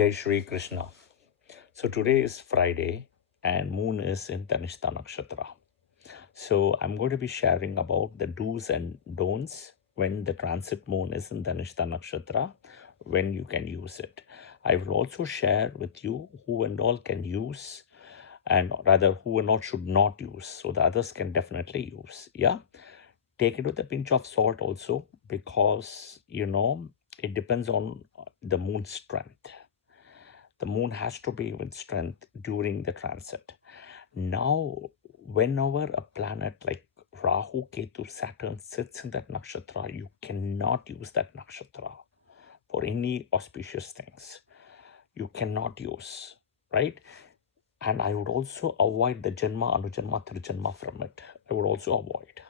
Jai Shri Krishna. So today is Friday and moon is in Dhanishta Nakshatra. So I'm going to be sharing about the do's and don'ts when the transit moon is in Dhanishta Nakshatra, when you can use it. I will also share with you who and all can use, and rather who and all should not use, so the others can definitely use. Yeah, take it with a pinch of salt also, because it depends on the moon's strength. The moon has to be with strength during the transit. Now, whenever a planet like Rahu, Ketu, Saturn sits in that nakshatra, you cannot use that nakshatra for any auspicious things. You cannot use, right? And I would also avoid the Janma, Anujanma, Trijanma from it. I would also avoid.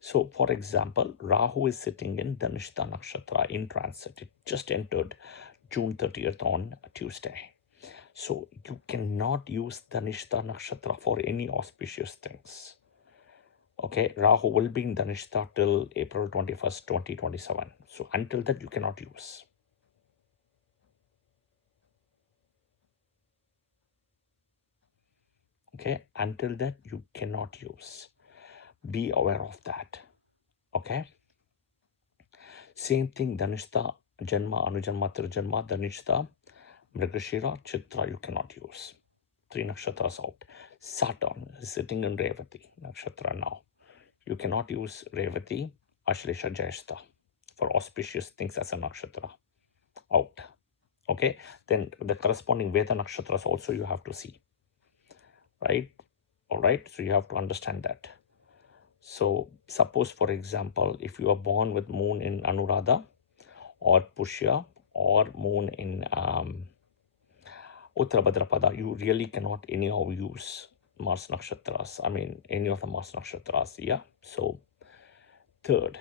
So, for example, Rahu is sitting in Dhanishta Nakshatra in transit. It just entered June 30th on Tuesday. So you cannot use Dhanishta Nakshatra for any auspicious things. Okay, Rahu will be in Dhanishta till April 21st, 2027. So until that, you cannot use. Okay, until that, you cannot use. Be aware of that. Okay, same thing, Dhanishta, Janma, Anujanma, Trijanma, Dhanishta, Mrigashira, Chitra, you cannot use. 3 nakshatras out. Saturn is sitting in Revati nakshatra now. You cannot use Revati, Ashlesha, Jyeshta for auspicious things as a nakshatra. Out. Okay. Then the corresponding Veda nakshatras also you have to see. Right? All right. So you have to understand that. So suppose, for example, if you are born with moon in Anuradha or Pushya or moon in Uttara Bhadrapada, you really cannot anyhow use Mars nakshatras. I mean, any of the Mars nakshatras. Yeah. So third,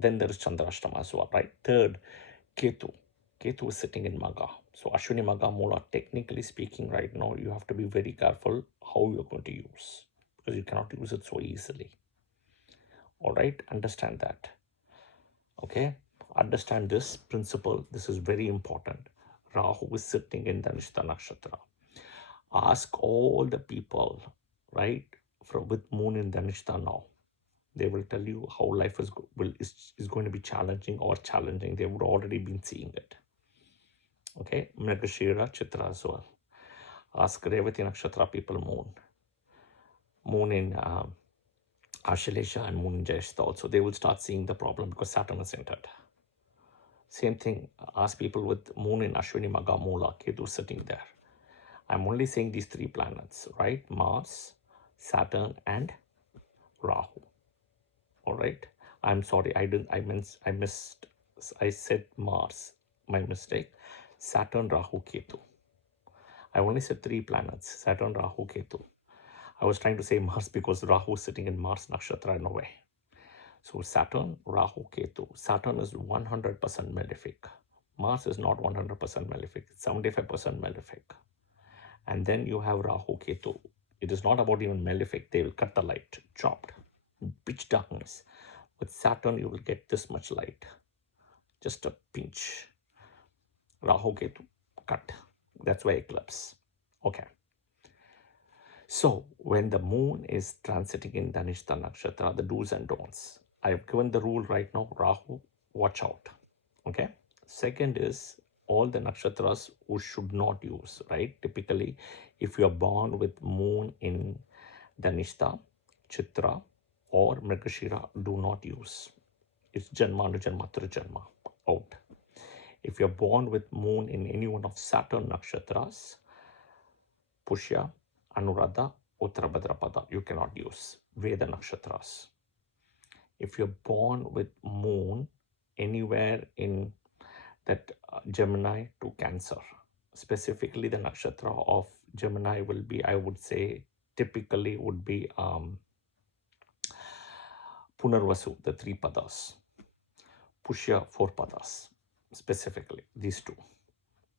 then there is Chandrashtama as well, right? Third, Ketu. Ketu is sitting in Maga. So Ashwini Maga Mula, technically speaking, right now, you have to be very careful how you're going to use, because you cannot use it so easily. All right, understand that. Okay, understand this principle. This is very important. Rahu is sitting in Dhanishta Nakshatra. Ask all the people, right, from with moon in Dhanishta now. They will tell you how life is going to be challenging or challenging. They would already been seeing it. Okay, Mrigashira, Chitra as well. Ask Revati Nakshatra people moon in Ashalesha and moon in Jyeshta also. They will start seeing the problem because Saturn is entered. Same thing, ask people with moon in Ashwini Maga Mula, Ketu sitting there. I'm only saying these 3 planets, right? Mars, Saturn, and Rahu. All right. I'm sorry. I said Mars. My mistake. Saturn, Rahu, Ketu. I only said 3 planets. Saturn, Rahu, Ketu. I was trying to say Mars because Rahu is sitting in Mars Nakshatra in a way. So Saturn, Rahu, Ketu. Saturn is 100% malefic. Mars is not 100% malefic. It's 75% malefic. And then you have Rahu, Ketu. It is not about even malefic. They will cut the light, chopped, pitch darkness. With Saturn, you will get this much light, just a pinch. Rahu Ketu, cut. That's why eclipse. Okay. So when the moon is transiting in Dhanishta Nakshatra, the do's and don'ts. I have given the rule right now, Rahu, watch out. Okay. Second is all the nakshatras who should not use, right? Typically, if you are born with moon in Dhanishta, Chitra, or Mrigashira, do not use. It's Janma, Anujanma, Trijanma, out. If you're born with moon in any one of Saturn nakshatras, Pushya, Anuradha, Uttara Bhadrapada, you cannot use Veda nakshatras. If you're born with moon anywhere in that Gemini to Cancer, specifically the nakshatra of Gemini will be, I would say, typically would be Punarvasu, the 3 padas, Pushya, 4 padas, specifically these 2.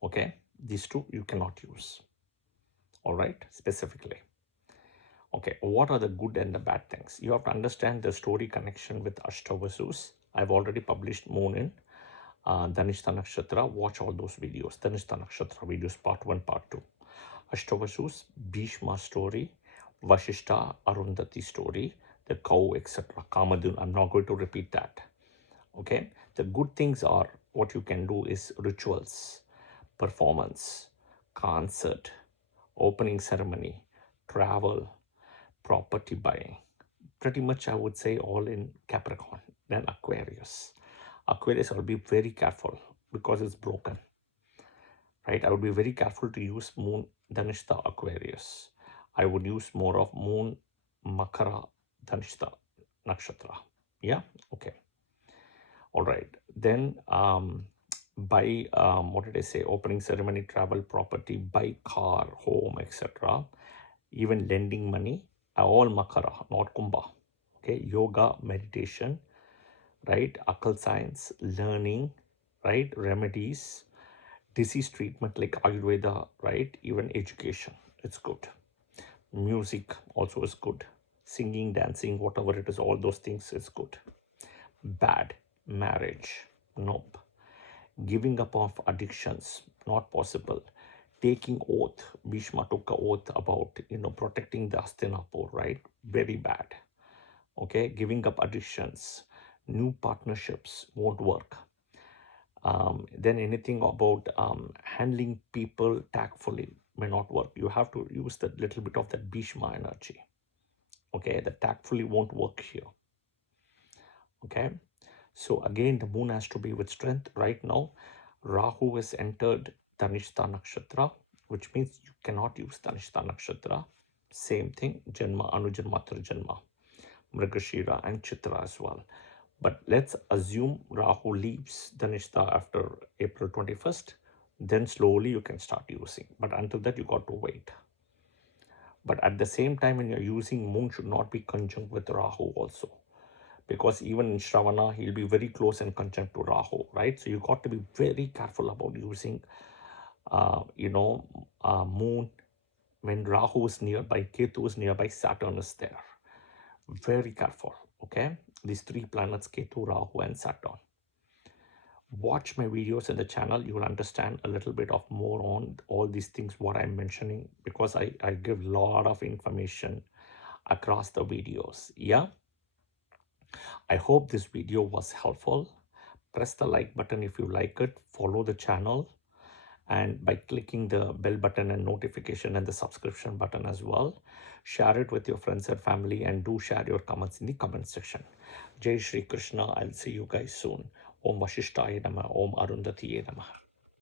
Okay, these 2 you cannot use. All right, specifically. Okay, what are the good and the bad things? You have to understand the story connection with Ashtavasus. I've already published moon in Dhanishta Nakshatra, watch all those videos. Dhanishta Nakshatra videos, part 1, part 2. Ashtavasus, Bhishma story, Vashishta, Arundhati story, the cow, etc. Kamadun, I'm not going to repeat that. Okay, the good things are what you can do is rituals, performance, concert, opening ceremony, travel, property buying. Pretty much, I would say all in Capricorn. Then Aquarius. Aquarius, I'll be very careful because it's broken, right? I would be very careful to use Moon Dhanishta Aquarius. I would use more of Moon Makara Dhanishta Nakshatra. Yeah, okay. All right. Then buy, what did I say? Opening ceremony, travel, property, buy car, home, etc. Even lending money, all Makara, not Kumbha. Okay, yoga, meditation, right? Occult science, learning, right? Remedies, disease treatment like Ayurveda, right? Even education, it's good. Music also is good. Singing, dancing, whatever it is, all those things is good. Bad, marriage, nope. Giving up of addictions, not possible. Taking oath, Bhishma took an oath about, protecting the Hastinapur, right? Very bad. Okay, giving up addictions, new partnerships won't work. Then anything about handling people tactfully may not work. You have to use that little bit of that Bhishma energy. Okay, the tactfully won't work here. Okay, so again, the moon has to be with strength. Right now, Rahu has entered Dhanishta Nakshatra, which means you cannot use Dhanishta Nakshatra. Same thing, Janma, Anujanma, Trijanma, Mrigashira, and Chitra as well. But let's assume Rahu leaves Dhanishta after April 21st. Then slowly you can start using. But until that, you got to wait. But at the same time, when you're using, moon should not be conjunct with Rahu also. Because even in Shravana, he'll be very close and conjunct to Rahu, right? So you got to be very careful about using, moon when Rahu is nearby, Ketu is nearby, Saturn is there. Very careful, okay? These three planets, Ketu, Rahu, and Saturn. Watch my videos in the channel. You will understand a little bit of more on all these things, what I'm mentioning, because I give a lot of information across the videos. Yeah. I hope this video was helpful. Press the like button if you like it. Follow the channel. And by clicking the bell button and notification and the subscription button as well. Share it with your friends and family, and do share your comments in the comment section. Jai Shri Krishna. I'll see you guys soon. Om Vashishtaya Namah. Om Arundhatiye Namah.